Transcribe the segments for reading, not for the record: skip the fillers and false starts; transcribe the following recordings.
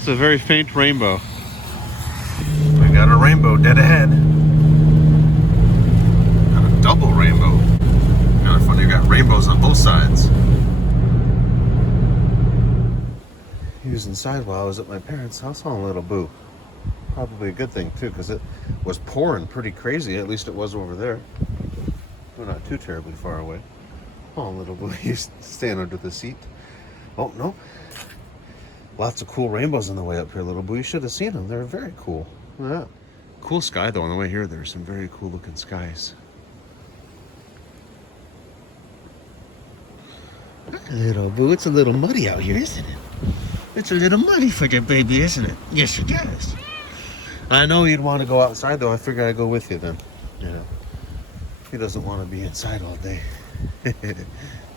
It's a very faint rainbow. We got a rainbow dead ahead. Got a double rainbow. Kind of funny, you got rainbows on both sides. He was inside while I was at my parents' house on Little Boo. Probably a good thing too, because it was pouring pretty crazy. At least it was over there. We're not too terribly far away. Oh, Little Boo, he's staying under the seat. Oh, no. Lots of cool rainbows on the way up here, Little Boo. You should have seen them. They're very cool. Look at that. Cool sky, though. On the way here, there's some very cool looking skies. Little Boo, it's a little muddy out here, isn't it? It's a little muddy for the baby, isn't it? Yes, it does. I know you'd want to go outside, though. I figured I'd go with you then. Yeah. He doesn't want to be inside all day.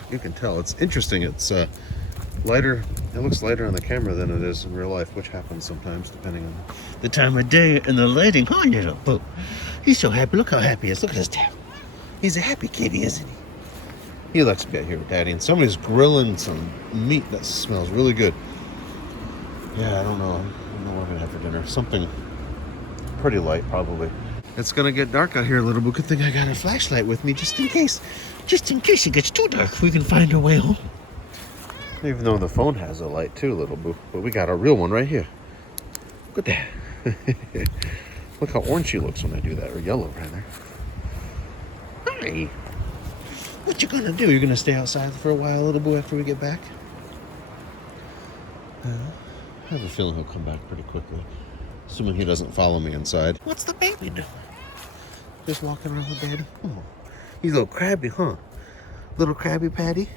You can tell. It's interesting. It's lighter. It looks lighter on the camera than it is in real life, which happens sometimes depending on the time of day and the lighting. Oh, Little Boo. He's so happy. Look how happy he is. Look at his tail. He's a happy kitty, isn't he? He likes to be out here with Daddy. And somebody's grilling some meat that smells really good. Yeah, I don't know. I don't know what we're going to have for dinner. Something pretty light, probably. It's going to get dark out here, Little Boo. Good thing I got a flashlight with me just in case. Just in case it gets too dark, we can find our way home. Even though the phone has a light too, Little Boo. But we got a real one right here. Look at that. Look how orange she looks when I do that. Or yellow, rather. Hi. What you gonna do? You're gonna stay outside for a while, Little Boo, after we get back? I have a feeling he'll come back pretty quickly. Assuming he doesn't follow me inside. What's the baby doing? Just walking around with Daddy? Oh, he's a little crabby, huh? Little crabby Patty?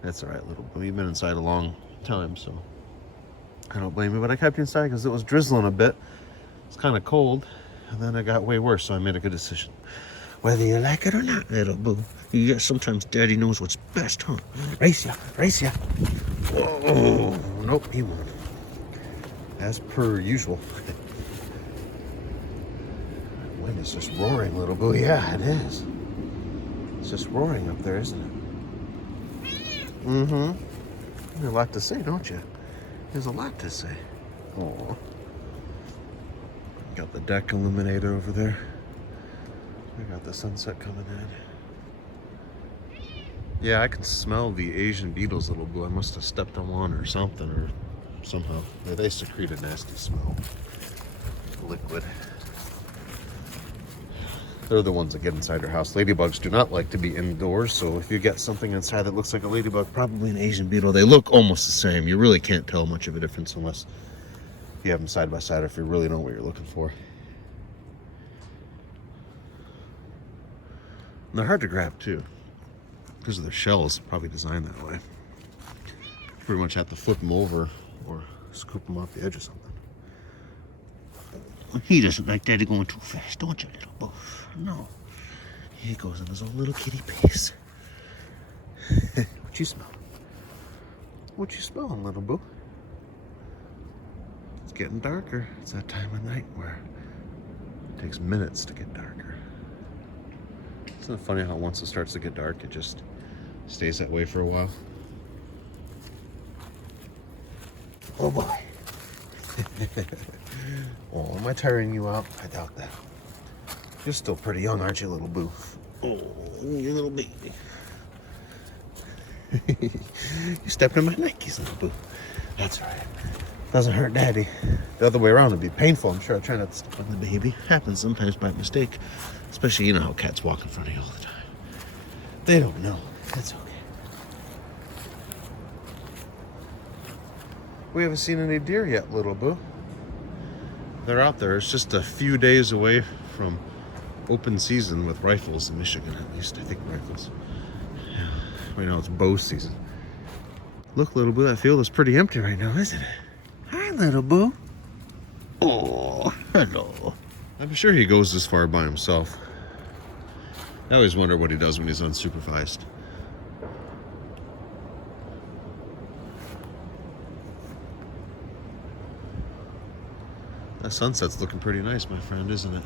That's all right, Little Boo. You've been inside a long time, so I don't blame you. But I kept you inside because it was drizzling a bit. It's kind of cold. And then it got way worse, so I made a good decision. Whether you like it or not, Little Boo. Yeah, sometimes Daddy knows what's best, huh? Race ya, race ya. Whoa, nope, he won't. As per usual. Wind is just roaring, Little Boo. Yeah, it is. It's just roaring up there, isn't it? Mm-hmm. You have a lot to say, don't you? There's a lot to say. Oh. Got the deck illuminated over there. We got the sunset coming in. Yeah, I can smell the Asian beetles, Little Boo. I must have stepped on one or something, or somehow. Yeah, they secrete a nasty smell. Liquid. They're the ones that get inside your house. Ladybugs do not like to be indoors, so if you get something inside that looks like a ladybug, probably an Asian beetle. They look almost the same. You really can't tell much of a difference unless you have them side by side or if you really know what you're looking for. And they're hard to grab too, because of their shells, probably designed that way. Pretty much have to flip them over or scoop them off the edge or something. He doesn't like Daddy going too fast, don't you, Little Boo? No. He goes in his own little kitty pace. What you smell? What you smelling, Little Boo? It's getting darker. It's that time of night where it takes minutes to get darker. Isn't it funny how once it starts to get dark, it just stays that way for a while? Oh boy. Oh, am I tiring you out? I doubt that. You're still pretty young, aren't you, Little Boo? Oh, you little baby. You stepped in my Nikes, Little Boo. That's all right. Doesn't hurt Daddy. The other way around would be painful. I'm sure I try not to step on the baby. Happens sometimes by mistake. Especially, you know how cats walk in front of you all the time. They don't know. That's okay. We haven't seen any deer yet, Little Boo. They're out there. It's just a few days away from open season with rifles in Michigan, at least. I think rifles. Yeah. Right now it's bow season. Look, Little Boo, that field is pretty empty right now, isn't it? Hi, Little Boo. Oh, hello. I'm sure he goes this far by himself. I always wonder what he does when he's unsupervised. That sunset's looking pretty nice, my friend, isn't it?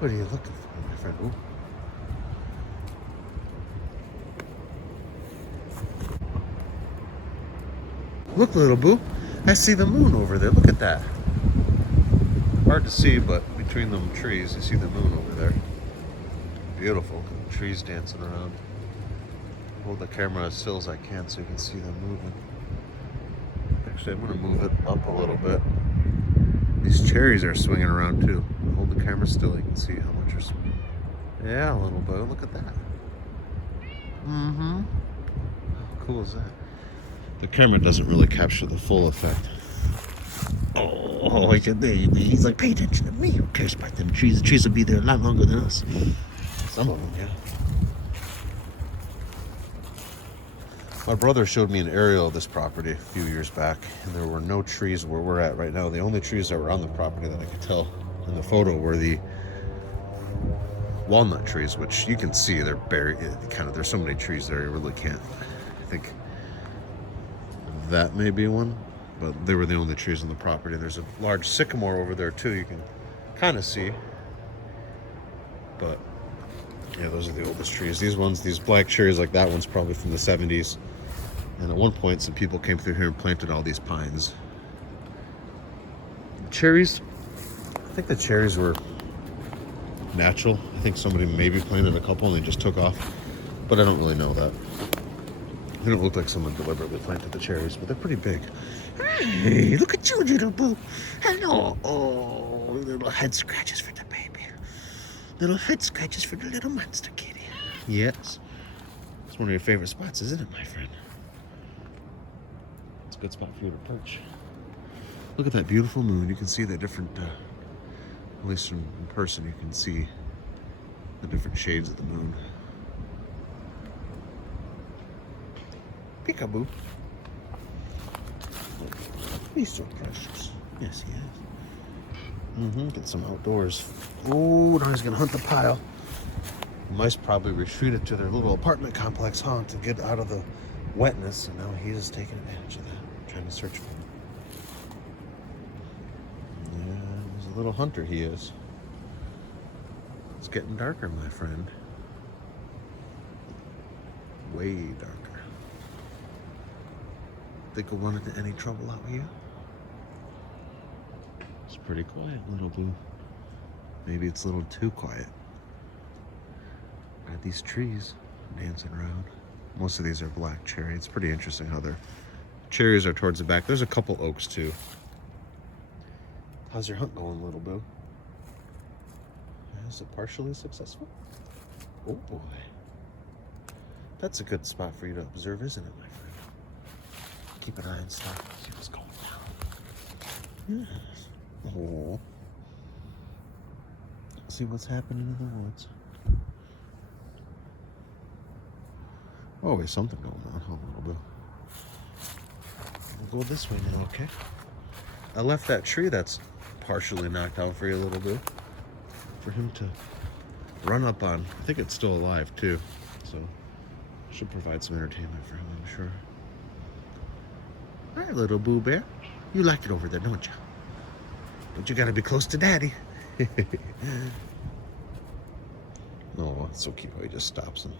What are you looking for, my friend? Ooh. Look, little boo. I see the moon over there. Look at that. Hard to see, but between them trees, you see the moon over there. Beautiful. Trees dancing around. Hold the camera as still as I can so you can see them moving. Actually, I'm going to move it up a little bit. These cherries are swinging around too. Hold the camera still, you can see how much are swinging. Yeah, a little bit. Look at that. Mm-hmm. How cool is that? The camera doesn't really capture the full effect. Oh, he's like, pay attention to me. Who cares about them trees? The trees will be there a lot longer than us. Some of them, yeah. My brother showed me an aerial of this property a few years back, and there were no trees where we're at right now. The only trees that were on the property that I could tell in the photo were the walnut trees, which you can see they're buried. There's so many trees there, you really can't. I think that may be one, but they were the only trees on the property. There's a large sycamore over there too, you can kind of see. But yeah, those are the oldest trees. These black cherries like that one's probably from the 70s. And at one point, some people came through here and planted all these pines. Cherries, I think the cherries were natural. I think somebody maybe planted a couple and they just took off. But I don't really know that. They don't look like someone deliberately planted the cherries, but they're pretty big. Hey, look at you, little boo. Hello. Oh, little head scratches for the baby. Little head scratches for the little monster kitty. Yes. It's one of your favorite spots, isn't it, my friend? It's a good spot for you to perch. Look at that beautiful moon. You can see the different, at least in person, you can see the different shades of the moon. Peekaboo. He's so precious. Yes, he is. Get some outdoors. Oh, now he's gonna hunt the pile. Mice probably retreated to their little apartment complex, huh, to get out of the wetness, and now he is taking advantage of that, trying to search for him. Yeah, he's a little hunter, he is. It's getting darker, my friend. Way darker. Think we'll run into any trouble out here? It's pretty quiet, little boo. Maybe it's a little too quiet. Got these trees dancing around. Most of these are black cherry. It's pretty interesting how their cherries are towards the back. There's a couple oaks too. How's your hunt going, little boo? Is it partially successful? Oh boy. That's a good spot for you to observe, isn't it, my friend? Keep an eye on stuff. See what's going on. Yes. Oh. See what's happening in the woods. Always something going on, huh, little bit. We'll go this way now, okay? I left that tree that's partially knocked out for you a little bit, for him to run up on. I think it's still alive too, so should provide some entertainment for him, I'm sure. All right, little boo bear, you like it over there, don't you? But you gotta be close to daddy. Oh, it's so cute how he just stops and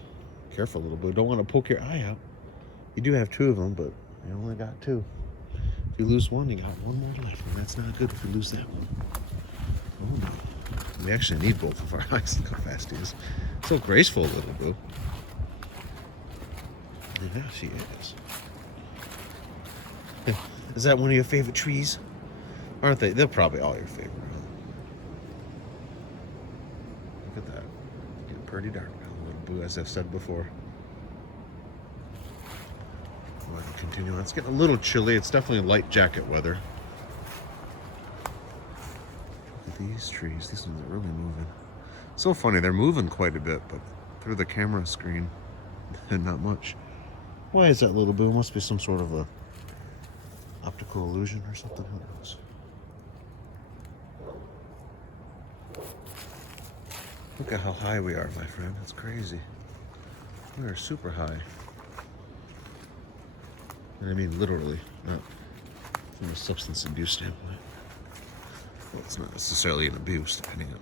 careful, little boo. Don't want to poke your eye out. You do have two of them, but you only got two. If you lose one, you got one more left, and that's not good if you lose that one. Oh no. We actually need both of our eyes. Look how fast he is. So graceful, little boo. Yeah, she is. Is that one of your favorite trees? Aren't they? They're probably all your favorite. Look at that. Getting pretty dark now, little boo, as I've said before. I can continue on. It's getting a little chilly. It's definitely light jacket weather. Look at these trees. These ones are really moving. So funny. They're moving quite a bit, but through the camera screen, not much. Why is that, little boo? Must be some sort of a optical illusion or something. Who knows? Look at how high we are, my friend. That's crazy. We are super high. And I mean literally, not from a substance abuse standpoint. Well, it's not necessarily an abuse, depending on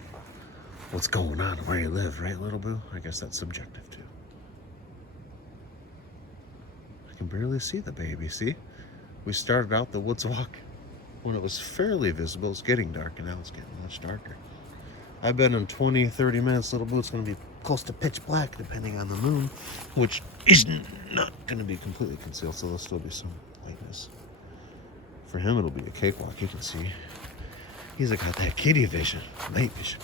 what's going on where you live, right, little boo? I guess that's subjective too. I can barely see the baby, see? We started out the woods walk when it was fairly visible. It's getting dark, and now it's getting much darker. I bet in 20, 30 minutes, little boo, it's going to be close to pitch black, depending on the moon, which is not going to be completely concealed, so there'll still be some lightness. For him, it'll be a cakewalk. You can see. He's got that kitty vision, night vision.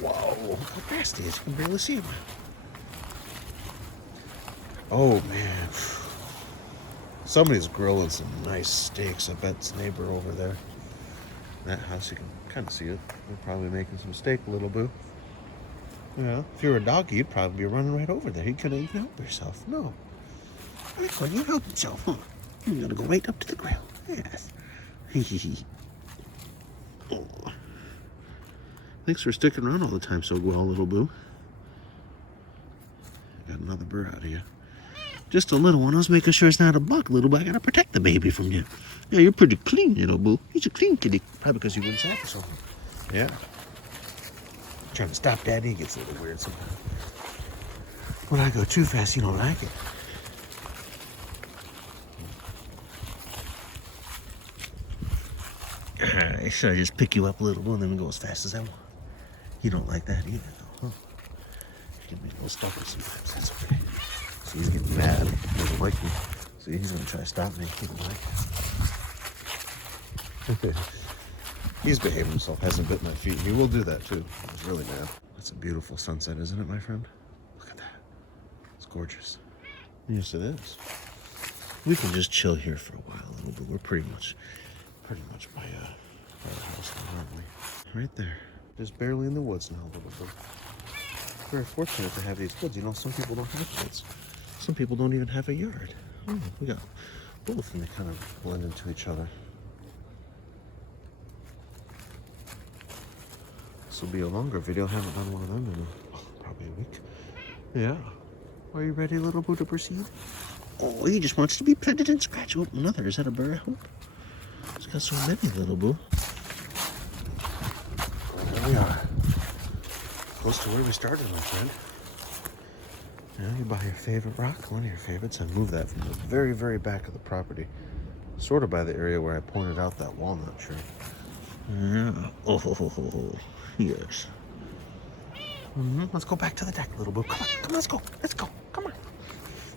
Whoa, look how fast he is. You can barely see him. Oh, man. Somebody's grilling some nice steaks. I bet it's neighbor over there. That house, you can kind of see it. They're probably making some steak, little boo. Yeah, if you were a doggy, you'd probably be running right over there. You couldn't even help yourself. No. Why couldn't you help yourself, huh? You gotta go right up to the grill. Yes. Oh. Thanks for sticking around all the time so well, little boo. I got another bird out of you. Just a little one. I was making sure it's not a buck, little boo. I gotta protect the baby from you. Yeah, you're pretty clean, little boo. He's a clean kitty. Probably because you went south or something. Yeah. Trying to stop daddy, he gets a little weird sometimes. When I go too fast, you don't like it. Should I just pick you up a little bit and then we go as fast as I want? You don't like that either, though, huh? You can be a little stubborn sometimes. That's okay. See, he's getting mad. He doesn't like me. See, he's going to try to stop me. He doesn't like it. He's behaved himself. Hasn't bit my feet. He will do that, too. He's really mad. That's a beautiful sunset, isn't it, my friend? Look at that. It's gorgeous. Yes, it is. We can just chill here for a while, a little bit. We're pretty much by the house now, aren't we? Right there. Just barely in the woods now, a little bit. Very fortunate to have these woods. You know, some people don't have woods. Some people don't even have a yard. Oh, we got both, and they kind of blend into each other. This will be a longer video. I haven't done one of them in probably a week. Yeah. Are you ready, little boo, to proceed? Oh, he just wants to be petted and scratched. Oh, another. Is that a bird, I hope? He's got so many, little boo. There we are. Close to where we started, my friend. Now you buy your favorite rock, one of your favorites, and move that from the very, very back of the property. Sort of by the area where I pointed out that walnut tree. Yeah. Oh, yes. Let's go back to the deck, little boo. Come on, let's go. Let's go. Come on.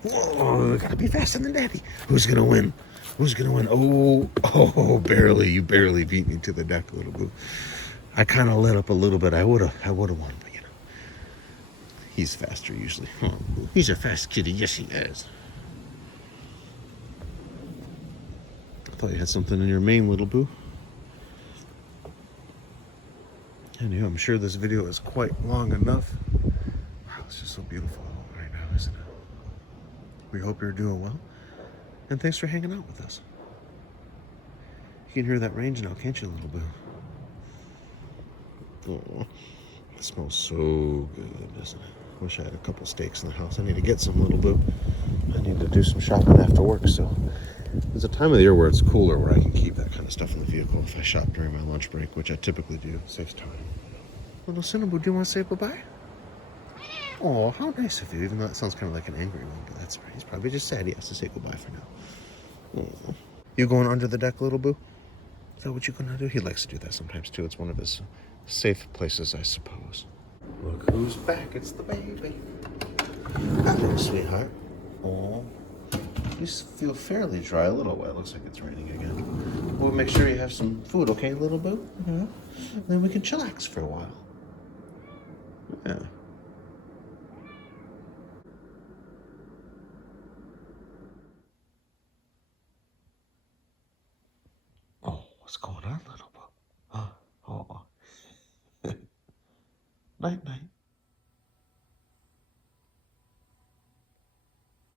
Whoa, we gotta be faster than daddy. Who's gonna win? Who's gonna win? Oh, barely. You barely beat me to the deck, little boo. I kind of let up a little bit. I would have won, but you know, he's faster usually. Oh, he's a fast kitty. Yes, he is. I thought you had something in your mane, little boo. Anyway, I'm sure this video is quite long enough. Wow, it's just so beautiful right now, isn't it? We hope you're doing well, and thanks for hanging out with us. You can hear that range now, can't you, little boo? Oh, it smells so good, doesn't it? Wish I had a couple steaks in the house. I need to get some, little boo. I need to do some shopping after work, so there's a time of the year where it's cooler, where I can keep that kind of stuff in the vehicle if I shop during my lunch break, which I typically do. Saves time. Little Cinnabon, do you want to say bye-bye? Oh, how nice of you, even though that sounds kind of like an angry one, but that's right. He's probably just sad he has to say goodbye for now. Oh. You going under the deck, little boo? Is that what you're gonna do? He likes to do that sometimes too. It's one of his safe places, I suppose. Look who's back. It's the baby. Hello, sweetheart. Oh, you feel fairly dry. A little wet. Looks like it's raining again. We'll make sure you have some food, okay, little boo? Yeah. Then we can chillax for a while. Yeah. Oh, what's going on, little boo? Huh? Oh. Night, night.